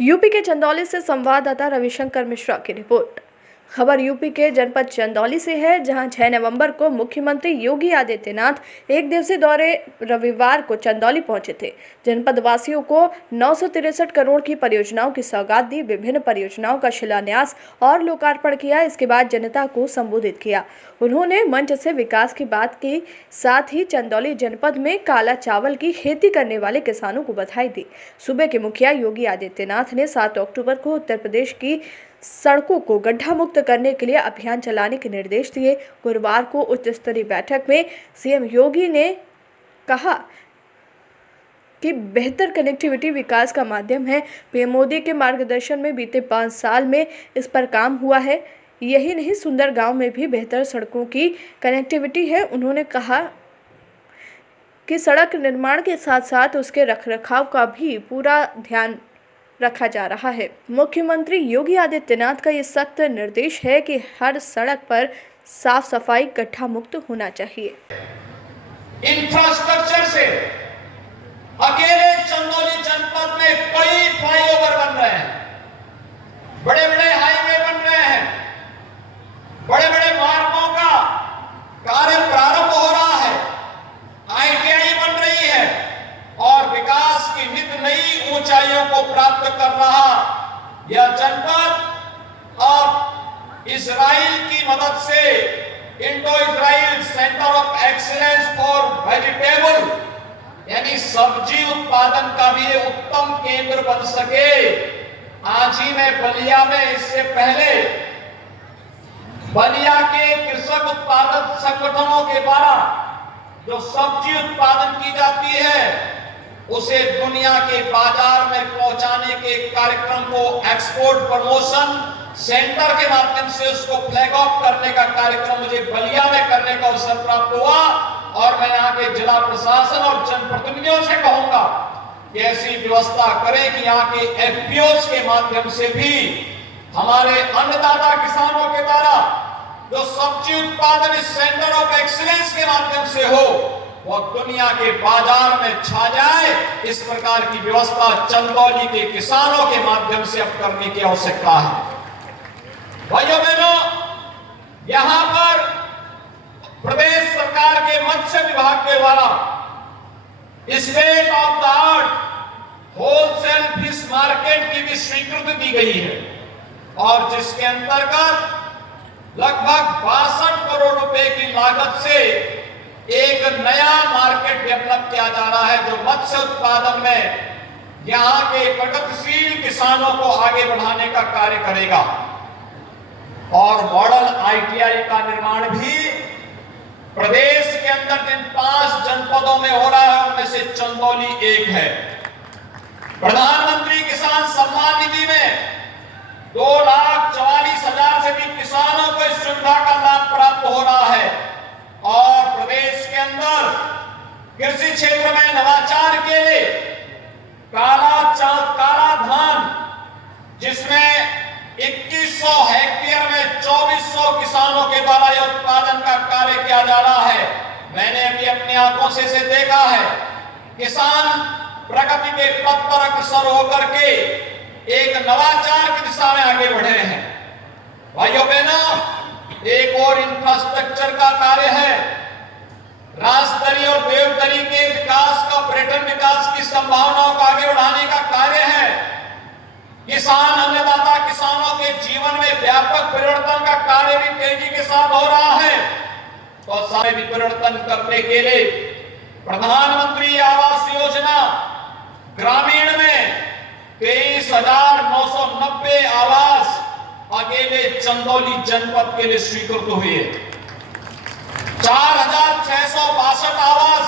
UP के चंदौली से संवाददाता रविशंकर मिश्रा की रिपोर्ट। खबर यूपी के जनपद चंदौली से है, जहां 6 नवंबर को मुख्यमंत्री योगी आदित्यनाथ एक दिवसीय दौरे रविवार को चंदौली पहुंचे थे। जनपद वासियों को 963 करोड़ की परियोजनाओं की सौगात दी, विभिन्न परियोजनाओं का शिलान्यास और लोकार्पण किया। इसके बाद जनता को संबोधित किया। उन्होंने मंच से विकास की बात की, साथ ही चंदौली जनपद में काला चावल की खेती करने वाले किसानों को बधाई दी। सूबे के मुखिया योगी आदित्यनाथ ने 7 अक्टूबर को उत्तर प्रदेश की सड़कों को गड्ढा मुक्त करने के लिए अभियान चलाने के निर्देश दिए। गुरुवार को उच्च स्तरीय बैठक में सीएम योगी ने कहा कि बेहतर कनेक्टिविटी विकास का माध्यम है। पीएम मोदी के मार्गदर्शन में बीते 5 साल में इस पर काम हुआ है। यही नहीं, सुंदर गांव में भी बेहतर सड़कों की कनेक्टिविटी है। उन्होंने कहा कि सड़क निर्माण के साथ साथ उसके रखरखाव का भी पूरा ध्यान रखा जा रहा है। मुख्यमंत्री योगी आदित्यनाथ का ये सख्त निर्देश है कि हर सड़क पर साफ सफाई गड्ढा मुक्त होना चाहिए। इंफ्रास्ट्रक्चर से अकेले चंदौली जनपद में कई फ्लाईओवर बन रहे हैं, बड़े बड़े हाईवे बन रहे हैं, बड़े बड़े मार्गों का कार्य प्रारंभ हो रहा है, आईटीआई बन रही है और विकास की नित नई ऊंचाइयों को प्राप्त कर रहा यह जनपद अब इजराइल की मदद से Indo Israel centre of excellence for vegetable यानी सब्जी उत्पादन का भी उत्तम केंद्र बन सके। आज ही मैं बलिया में, इससे पहले बलिया के कृषक उत्पादक संगठनों के द्वारा जो सब्जी उत्पादन की जाती है उसे दुनिया के बाजार में पहुंचाने के कार्यक्रम को एक्सपोर्ट प्रमोशन सेंटर के माध्यम से उसको फ्लैग ऑफ करने का कार्यक्रम मुझे बलिया में करने का अवसर प्राप्त हुआ और मैं यहाँ के जिला प्रशासन और जनप्रतिनिधियों से कहूंगा कि ऐसी व्यवस्था करें कि यहाँ के एफपीओस के माध्यम से भी हमारे अन्नदाता किसानों के द्वारा जो सब्जी उत्पादन इस सेंटर ऑफ एक्सीलेंस के माध्यम से हो वो दुनिया के बाजार में छा जाए। इस प्रकार की व्यवस्था चंदौली के किसानों के माध्यम से अब करने की आवश्यकता है। भाइयों बहनों, यहां पर प्रदेश सरकार के मत्स्य विभाग के द्वारा state of the art wholesale fish market की भी स्वीकृति दी गई है और जिसके अंतर्गत लगभग 62 करोड़ रुपए की लागत से एक नया मार्केट डेवलप किया जा रहा है जो मत्स्य उत्पादन में यहां के प्रगतिशील किसानों को आगे बढ़ाने का कार्य करेगा और मॉडल आईटीआई का निर्माण भी प्रदेश के अंदर जिन 5 जनपदों में हो रहा है उनमें से चंदौली एक है। प्रधानमंत्री किसान सम्मान निधि में 2,44,000 से भी किसानों को इस सुविधा का लाभ प्राप्त हो रहा है और प्रदेश के अंदर कृषि क्षेत्र में नवाचार के लिए काला धान जिसमें 2100 हेक्टेयर में 2400 किसानों के द्वारा यह उत्पादन का कार्य किया जा रहा है। मैंने अभी अपनी आंखों से इसे देखा है। किसान प्रगति के पथ पर अग्रसर होकर के एक नवाचार की दिशा में आगे बढ़े हैं। भाइयों बहनों, एक और इंफ्रास्ट्रक्चर का कार्य है, राजदरी और देवदरी के विकास का, पर्यटन विकास की संभावनाओं को आगे बढ़ाने का कार्य है। किसान अन्नदाता किसानों के जीवन में व्यापक परिवर्तन का कार्य भी तेजी के साथ हो रहा है। तो सारे भी परिवर्तन करने के लिए प्रधानमंत्री आवास योजना ग्रामीण में 23,990 आवास अकेले चंदौली जनपद के लिए स्वीकृत हुए। 4,662 आवास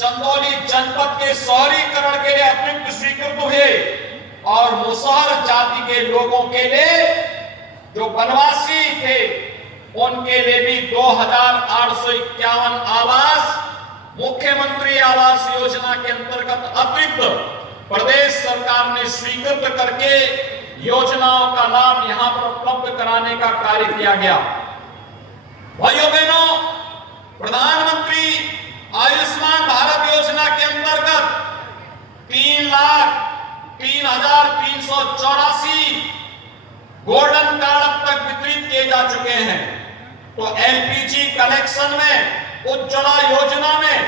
चंदौली जनपद के शहरीकरण के लिए अतिरिक्त स्वीकृत हुए और मुसहर जाति के लोगों के लिए जो वनवासी थे उनके लिए भी 2,851 आवास मुख्यमंत्री आवास योजना के अंतर्गत अतिरिक्त प्रदेश सरकार ने स्वीकृत करके योजनाओं का लाभ यहां पर उपलब्ध कराने का कार्य किया गया। भाइयों बहनों, प्रधानमंत्री आयुष्मान भारत योजना के अंतर्गत 3,61,00,000 3,384 गोल्डन कार्ड अब तक वितरित किए जा चुके हैं। तो एलपीजी कनेक्शन में उज्ज्वला योजना में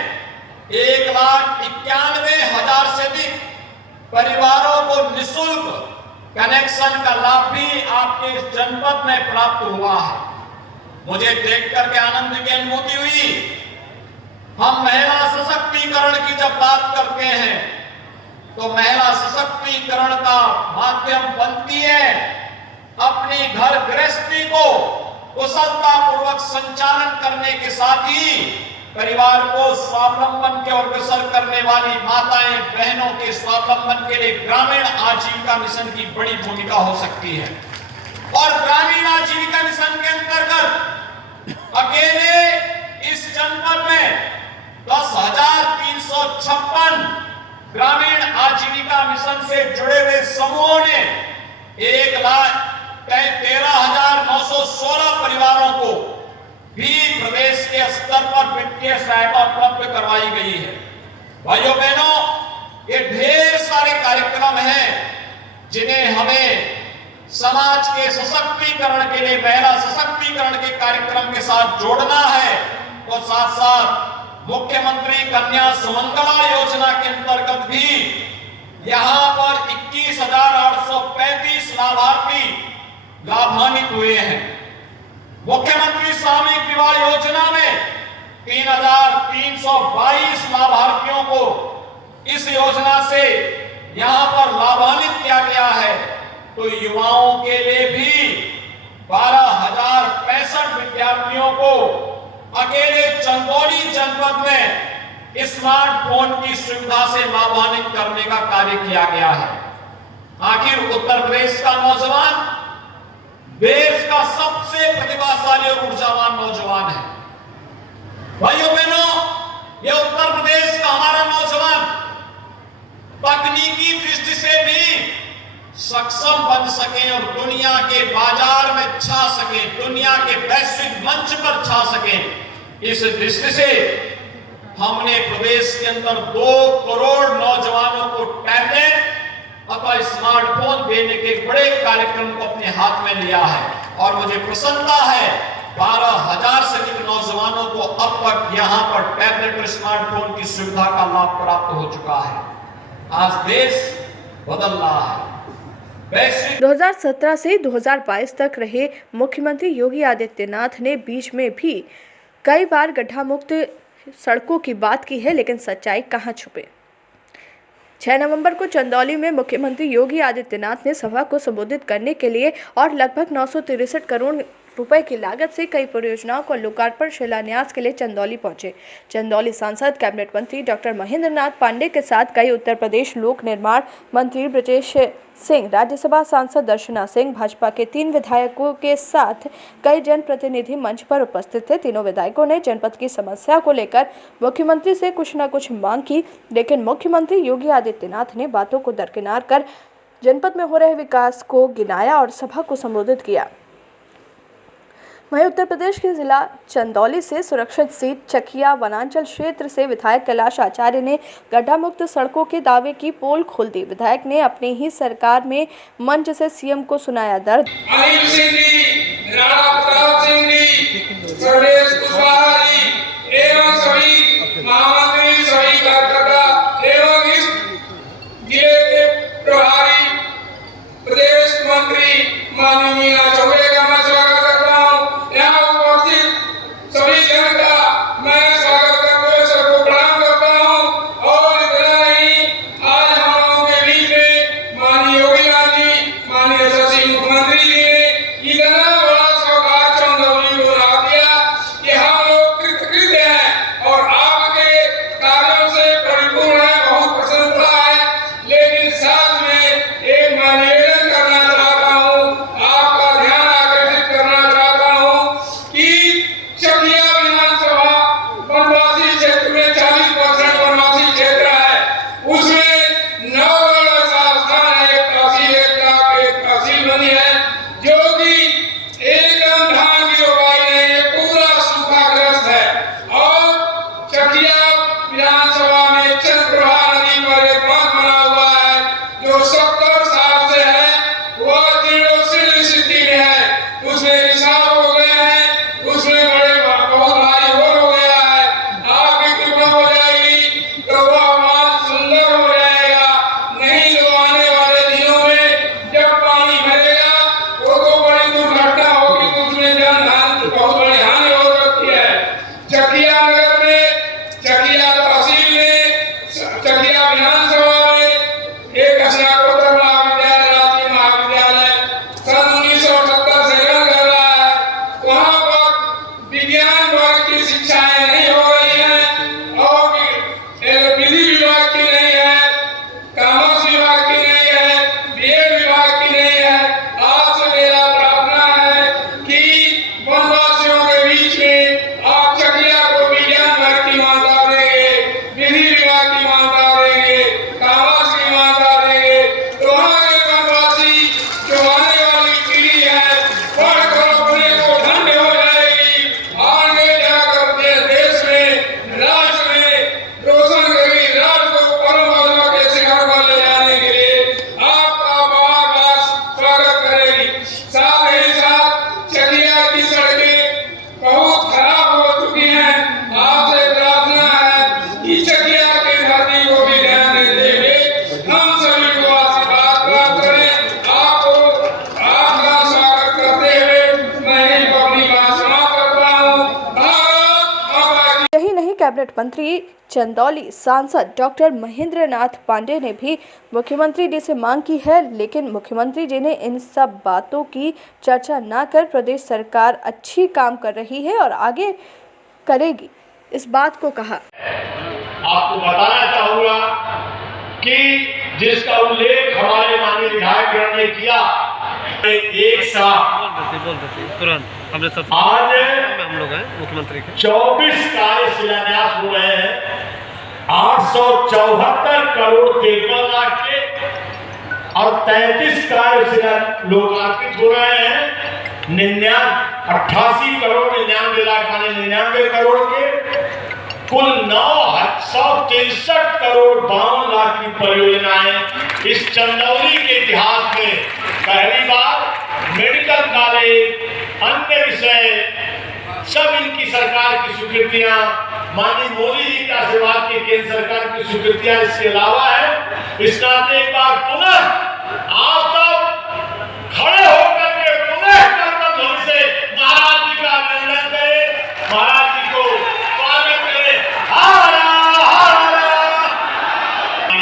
1,91,000 से अधिक परिवारों को निःशुल्क कनेक्शन का लाभ भी आपके इस जनपद में प्राप्त हुआ है। मुझे देख करके आनंद की अनुभूति हुई। हम महिला सशक्तिकरण की जब बात करते हैं तो महिला सशक्तिकरण का माध्यम बनती है अपनी घर गृहस्थी को कुशलतापूर्वक संचालन करने के साथ ही परिवार को स्वावलंबन के अग्रसर करने वाली माताएं बहनों के स्वावलंबन के लिए ग्रामीण आजीविका मिशन की बड़ी भूमिका हो सकती है। और ग्रामीण आजीविका मिशन के अंतर्गत अकेले इस जनपद में 10,356 ग्रामीण आजीविका मिशन से जुड़े हुए समूहों ने 1,13,916 परिवारों को भी प्रदेश के स्तर पर वित्तीय सहायता उपलब्ध करवाई गई है। भाइयों बहनों, ये ढेर सारे कार्यक्रम हैं जिन्हें हमें समाज के सशक्तिकरण के लिए, महिला सशक्तिकरण के कार्यक्रम के साथ जोड़ना है। और साथ साथ मुख्यमंत्री कन्या सुमंगला योजना के अंतर्गत भी यहां पर 21,835 लाभार्थी लाभान्वित हुए हैं। मुख्यमंत्री सामूहिक विवाह योजना में 3,322 लाभार्थियों को इस योजना से यहां पर लाभान्वित किया गया है। तो युवाओं के लिए भी 12,065 विद्यार्थियों को अकेले चंदौली जनपद में स्मार्टफोन की सुविधा से लाभान्वित करने का कार्य किया गया है। आखिर उत्तर प्रदेश का नौजवान देश का सबसे प्रतिभाशाली और ऊर्जावान नौजवान है। भाइयों बहनों, ये उत्तर प्रदेश का हमारा नौजवान तकनीकी दृष्टि से भी सक्षम बन सके और दुनिया के बाजार में छा सके, दुनिया के वैश्विक मंच पर छा सके, इस दृष्टि से हमने प्रदेश के अंदर 2 करोड़ नौजवानों को टैबलेट अथवा स्मार्टफोन देने के बड़े कार्यक्रम को अपने हाथ में लिया है। और मुझे प्रसन्नता है 12,000 से अधिक नौजवानों को अब तक यहां पर टैबलेट और स्मार्टफोन की सुविधा का लाभ प्राप्त हो चुका है। आज देश बदल रहा है। 2017 से 2022 तक रहे मुख्यमंत्री योगी आदित्यनाथ ने बीच में भी कई बार गड्ढा मुक्त सड़कों की बात की है, लेकिन सच्चाई कहां छुपे। 6 नवंबर को चंदौली में मुख्यमंत्री योगी आदित्यनाथ ने सभा को संबोधित करने के लिए और लगभग 963 करोड़ रुपए की लागत से कई परियोजनाओं को लोकार्पण शिलान्यास के लिए चंदौली पहुंचे। चंदौली सांसद कैबिनेट मंत्री डॉक्टर महेंद्र नाथ पांडे के साथ कई उत्तर प्रदेश लोक निर्माण मंत्री ब्रजेश सिंह, राज्यसभा सांसद दर्शना सिंह, भाजपा के 3 विधायकों के साथ कई जनप्रतिनिधि मंच पर उपस्थित थे। तीनों विधायकों ने जनपद की समस्या को लेकर मुख्यमंत्री से कुछ न कुछ मांग की, लेकिन मुख्यमंत्री योगी आदित्यनाथ ने बातों को दरकिनार कर जनपद में हो रहे विकास को गिनाया और सभा को संबोधित किया। वहीं उत्तर प्रदेश के जिला चंदौली से सुरक्षित सीट चकिया वनांचल क्षेत्र से विधायक कैलाश आचार्य ने गड्ढा मुक्त सड़कों के दावे की पोल खोल दी। विधायक ने अपनी ही सरकार में मंच से सीएम को सुनाया दर्द। अनिल सिंह जी, राणा प्रताप सिंह जी, सर्वेश कुशवाहा जी एवं सभी महामंत्री, सभी कार्यकर्ता एवं इस जिले के प्रभारी प्रदेश मंत्री माननीय मीना चौबे का मैं स्वागत करता हूँ। यहाँ उपस्थित सभी जनता मैं स्वागत करते हुए सबको प्रणाम करता हूँ। और इतना नहीं, आज हम लोगों के बीच में माननीय योगी नाथ जी, माननीय यशस्वी मुख्यमंत्री जी ने इतना बड़ा सौगात चंदौली को बना दिया कि हम लोग कृतकृत हैं और आपके कार्यों से परिपूर्ण है, बहुत प्रसन्नता है। लेकिन साथ में एक मैं निवेदन करना चाहता हूँ, आपका ध्यान कैबिनेट मंत्री चंदौली सांसद डॉक्टर महेंद्र नाथ पांडे ने भी मुख्यमंत्री जी से मांग की है, लेकिन मुख्यमंत्री जी ने इन सब बातों की चर्चा न कर प्रदेश सरकार अच्छी काम कर रही है और आगे करेगी इस बात को कहा। आपको बताना चाहूंगा कि जिसका उल्लेख हमारे माननीय विधायकगण ने किया, एक साथ तुरंत हमने सब आज हम लोग हैं मुख्यमंत्री के 24 कार्य शिलान्यास हो रहे हैं। 874 करोड़ 53 लाख के और 33 कार्य लोकार्पित हो रहे हैं। 88 करोड़ 99 लाख माने 99 करोड़ के कुल 963 करोड़ 52 लाख की परियोजनाएं इस चंदौली के इतिहास में पहली बार। मेडिकल कॉलेज, अन्य विषय, सब इनकी सरकार की स्वीकृतियां, माननीय मोदी जी के आशीर्वाद की केंद्र सरकार की स्वीकृतियां इसके अलावा है। इस नाते एक बार पुनः आप सब खड़े होकर के पुनः करतब ध्वनि से महाराज जी का अभिनंदन करें, महाराज जी को स्वागत करें।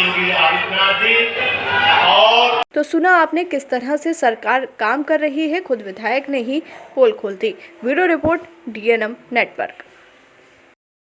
योगी आदित्यनाथ जी। और तो सुना आपने किस तरह से सरकार काम कर रही है, खुद विधायक ने ही पोल खोल दी। Bureau report DNM network.